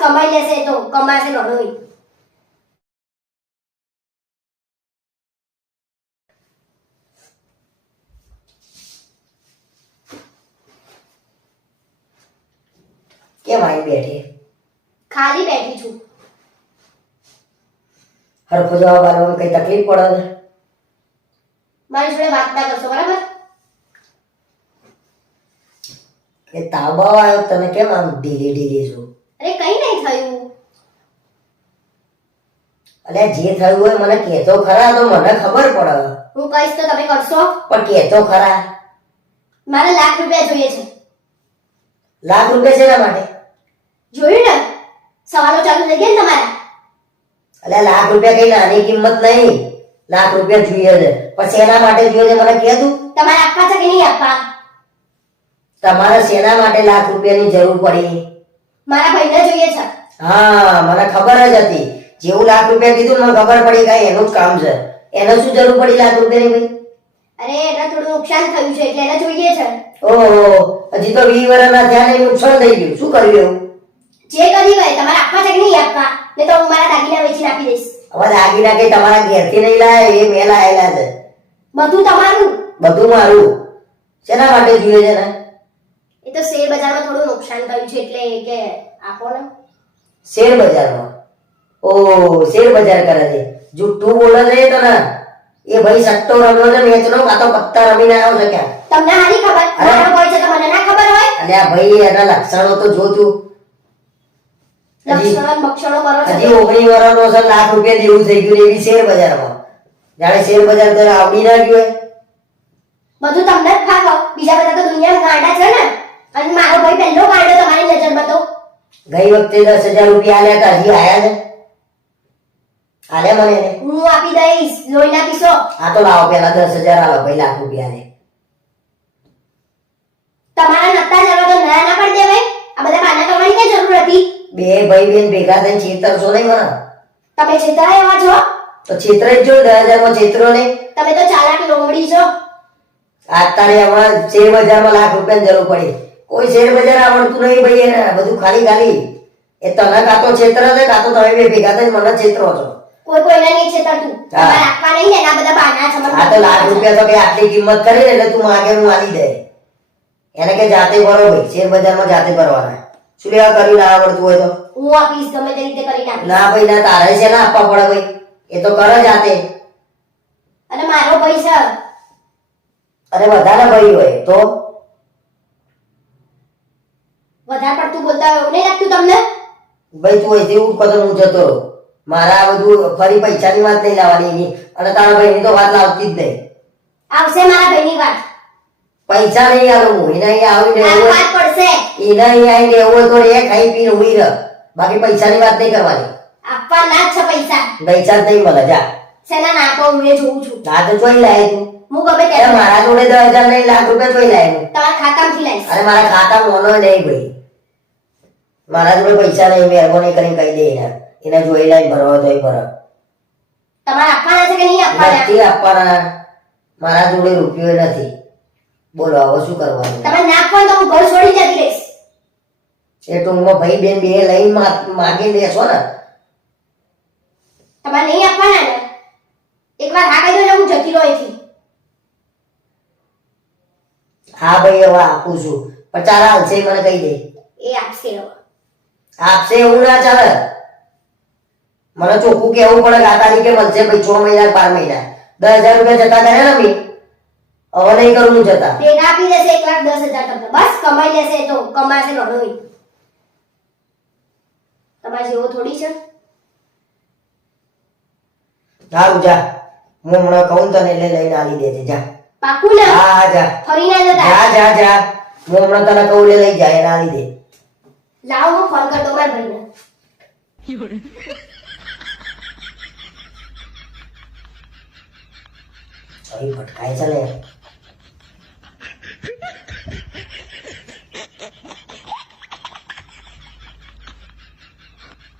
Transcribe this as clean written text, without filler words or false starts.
કમાઈ લેશે તો કમાશે ઘણું. કેમ આવી બેઠી? ખાલી બેઠી છું. હરખો જવાબ આપવામાં કઈ તકલીફ પડે છે? મારી જોડે વાત ના કરશો બરાબર? એ તાબા આવ્યો તને કેમ આમ ઢીલી ઢીલી છું? અરે કઈ નહીં થયું. અલ્યા જે થયું હોય મને કહેતો ખરા તો મને ખબર પડે. હું કહીશ તો તમે કરશો? પણ કહેતો ખરા. મારે ₹1,00,000 જોઈએ છે. લાખ રૂપિયા શેના માટે? જોયું ને સવાલો ચાલુ થઈ ગયા ને તમારા. અલ્યા લાખ રૂપિયા કઈ નાની કિંમત નહીં. લાખ રૂપિયા જોઈએ છે પણ શેના માટે જોઈએ છે મને કહે તું. તમારે આપવા છે કે નહીં આપવા? તમારે શેના માટે લાખ રૂપિયાની જરૂર પડી? મારા ભાઈને જોઈએ છે. હા મને ખબર જ હતી. જેવું લાખ રૂપિયા કીધું મને ખબર પડી કે એનું જ કામ છે. એને શું જરૂર પડી લાખ રૂપિયાની ભાઈ? અરે એને થોડું નુકસાન થયું છે એટલે એને જોઈએ છે. ઓહો હજી તો 20 વર્ષના થયા ને નુકસાન થઈ ગયું. શું કર્યું એવું? જે કરી હોય તમારે આપવા છે કે નહીં આપવા? ને તો હું મારા દાગીના વેચીને આપી દઈશ. હવે દાગીના કઈ તમારા ઘેરથી નહીં લાયા એ મેં લાયેલા છે. બધું તમારું. બધું મારું. શેના માટે જોઈએ છે ને? એ તો શેર બજારમાં થોડું નુકસાન થયું છે એટલે કે આપો ને. શેર બજારમાં? ઓ શેર બજાર કરે છે. જુઠ્ઠું બોલે છે તો ને એ ભાઈ સટ્ટો રમ્યો છે મેચનો કાં તો પત્તા રમીને આવ્યો છે ક્યાં? તમને હારી ખબર મારો હોય છે તો મને ના ખબર હોય? અલ્યા ભાઈ એના લક્ષણો તો જો તું. લક્ષણો બક્ષણો કરો છો. હજી 19 વર્ષનો છે લાખ રૂપિયા જેવું થઈ ગયું એવી શેર બજારમાં. જાણે શેર બજાર તને આવડી ના ગયું હોય. બધું તમને જ ફાવો. બીજા બધા તો દુનિયામાં ગાંડા છે ને. અને મારો ભાઈ પહેલો ગાંડો તમારી નજરમાં તો. ગઈ વખતે 10,000 રૂપિયા આલ્યા હતા હજી આયા છે? આલે મને એને. હું આપી દઈશ. લોહીના પીસો. આ તો લાવો પેલા 10,000 આલો ભાઈ લાખ રૂપિયા ને. તમારા નતા જવા તો ના ના પડ દેવાય. આ બધા બાના કરવાની ક્યાં જરૂર હતી? બે ભાઈ બેન ભેગા થઈને છેતરશો નહીં મને. તમે છેતરાય એવા છો? તો છેતરે જ જો 10,000 માં છેતરો નહીં. તમે તો ચાલાક લોમડી છો. અત્યારે હમણાં શેર બજારમાં લાખ રૂપિયાની જરૂર પડી. કોઈ શેર બજાર આવડતું નહીં ભાઈ એને બધું ખાલી ખાલી. એ તને કાં તો છેતરે છે કાં તો તમે બે ભેગા થઈને મને છેતરો છો. કોઈ કોઈને નહીં છેતરતું. તમારે આપવા નહીં ને એના બધા બાના છે. આ તો લાખ રૂપિયા તો કઈ આટલી કિંમત કરી ને એટલે તું માગે હું આલી દે. એને કે જાતે ભરો ભાઈ શેર બજારમાં જાતે ભરવાના. શું લેવા કર્યું ના આવડતું હોય તો? હું આપીશ ગમે તે રીતે કરી નાખીશ. ના ભાઈ ના તારે છે ના આપવા પડે ભાઈ. એ તો કરે જાતે. અને મારો ભાઈ છે. અરે વધારે ભાઈ હોય તો વધારે પડતું બોલતા હોય એવું નહીં લાગતું તમને? ભાઈ તું અહીંથી ઉઠ પતંગ હું જતો રહું. મારા આ બધું ફરી પૈસાની વાત નહીં લાવવાની એની અને તારા ભાઈની તો વાત લાવતી જ નહીં. આવશે મારા ભાઈની વાત. પૈસા નહીં આલું હું. એને અહીંયા આવીને આ વાત પડશે. એને અહીંયા આવીને એવું હોય તો એ ખાઈ પીને ઉઈ રહ. બાકી પૈસાની વાત નહીં કરવાની. આપવાના જ છે પૈસા. પૈસા જ નહીં મળે જા. શેના ના આપો હું એ જોઉં છું. ના તો જોઈ લાય તું. હું ગમે અરે ત્યારે મારા જોડે 10,000 નહીં લાખ રૂપિયા જોઈ લાય હું. તમારા ખાતામાંથી લાવીશ. અરે મારા ખાતામાં મોનો નહીં ભાઈ. મારા જોડે પૈસા નહીં મહેરબાની કરીને કહી દે એને. એને જોઈ લાઈને ભરવા તોય ભર. તમારે આપવાના છે કે નહીં આપવાના? નથી આપવાના. મારા જોડે રૂપિયો નથી. બોલો હવે શું કરવાનું? તમે ના આપો તો હું ઘર છોડી જતી રહીશ. એ ટૂંકમાં ભાઈ બેન બે લઈને માગી લેશો ને. તમારે નહીં આપવાના ને? એકવાર હા કહી દો ને હું જતી રહું અહીંથી. હા ભાઈ હવે આપું છું પણ ચાલ હાલશે મને કહી દે. એ આપશે હવે. આપશે એવું ના ચાલે. મને ચોખ્ખું કેવું પડે કે આ તારીખે મળશે ભાઈ 6 મહિના 12 મહિના 10,000 રૂપિયા જતા કરે ને મેં હવે નહીં કરું જતા. ભેગા આપી દેશે 1,10,000 તમને. બસ કમાઈ લેશે તો કમાશે ઘણું. તમારે જેવો થોડી છે. સારું જા. હું હમણાં કહું તને એટલે લઈને આલી દેજે જા. પાકું ને? હા હા જા. ફરી ના જતા. જા જા જા. હું હમણાં તને કહું એટલે લઈ જાય એને આલી દે. લાવો હું ફોન કરતો મારા ભાઈને. અહીં ભટકાય છે ને.